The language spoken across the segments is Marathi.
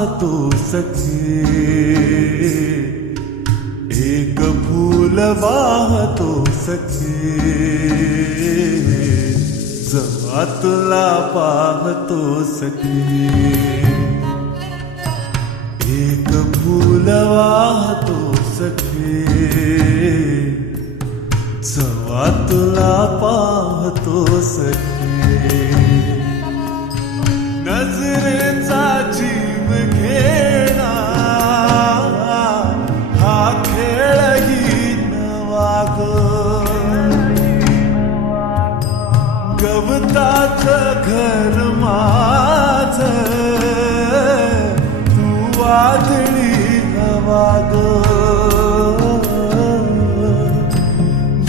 वाहतो सखे, एक फूल वाहतो सखे, जेव्हा तुला पाहतो सखे. एक फूल वाहतो सखे, जेव्हा तुला पाहतो सखे. नजरेचा जीव घेणा हा खेळही नवा ग. गवताच घर माझं तू वादळी हवा ग.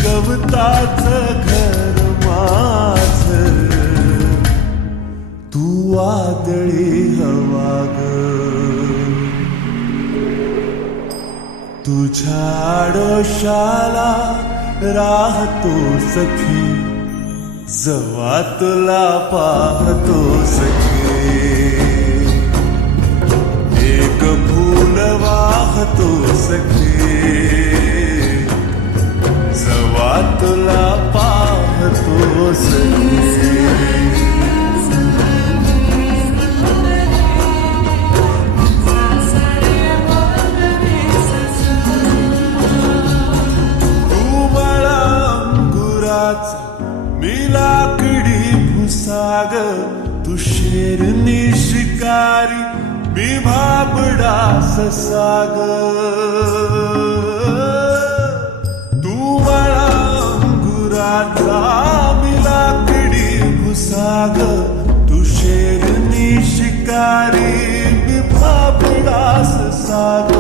गवताच घर माझं तू वादळी हवा ग. तुझ्या आडोशाला राहतो सखी, जेव्हा तुला पाहतो सखे. एक फूल वाहतो सखे, जेव्हा तुला पाहतो सखे. मी लाकडी भुसाग, तू शेरनी शिकारी, मी भाबडा ससाग. तू मला अंगुराचा, मी लाकडी भुसाग, तू शेरनी शिकारी, मी भाबडा ससाग.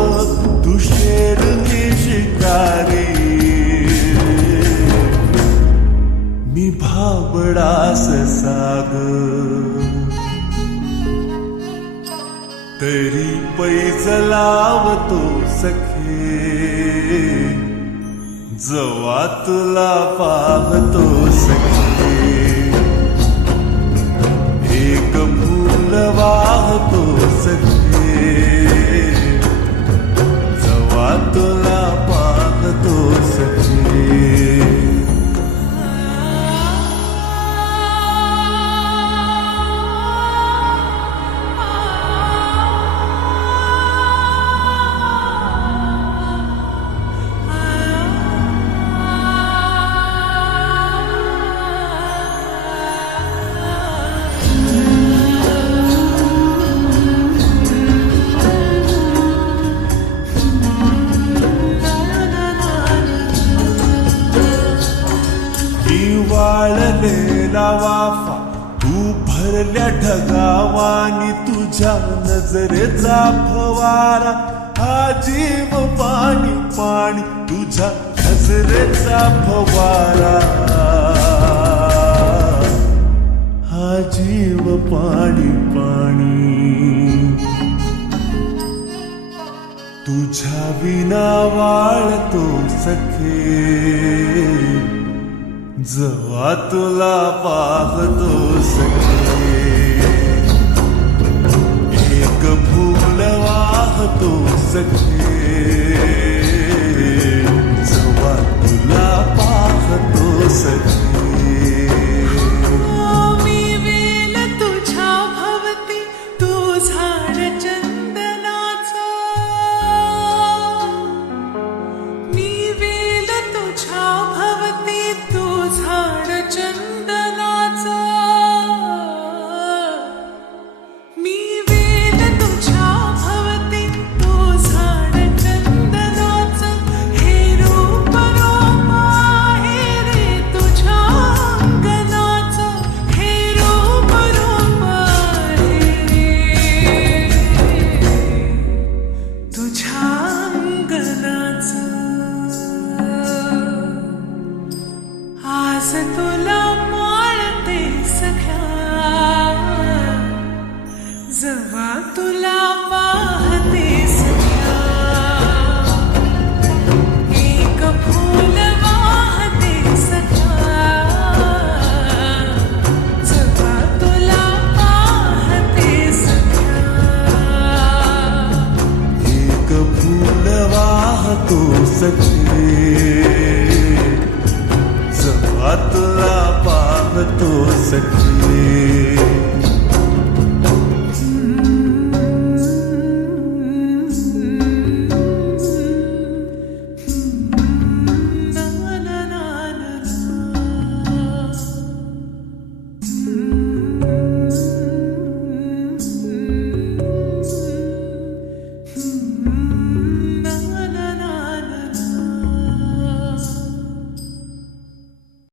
तू शेरनी शिकारी, मी भाबडा ससाग. तरी पैज लावतो सखे, जेव्हा तुला पाहतो सखे. एक फूल वाहतो सखे, जेव्हा तुला पाहतो सखे. वाळलेला वाफा, तू भरल्या ढगावानी, तुझ्या नजरेचा फवारा, हा जीव पाणी पाणी, तुझ्या नजरेचा फवारा, हा जीव पाणी पाणी. तुझ्या विना वाळतो सखे, जेव्हा तुला पाहतो सखे. एक फूल वाहतो सखे, जेव्हा तुला पाहतो सखे. मी वेल तुझ्या भवती, तू झाड चंदनाचा. मी वेल तुझ्या भवती, तू झाड चंदनाचा. मी वेल तुझ्या भवती, तू झाड सखी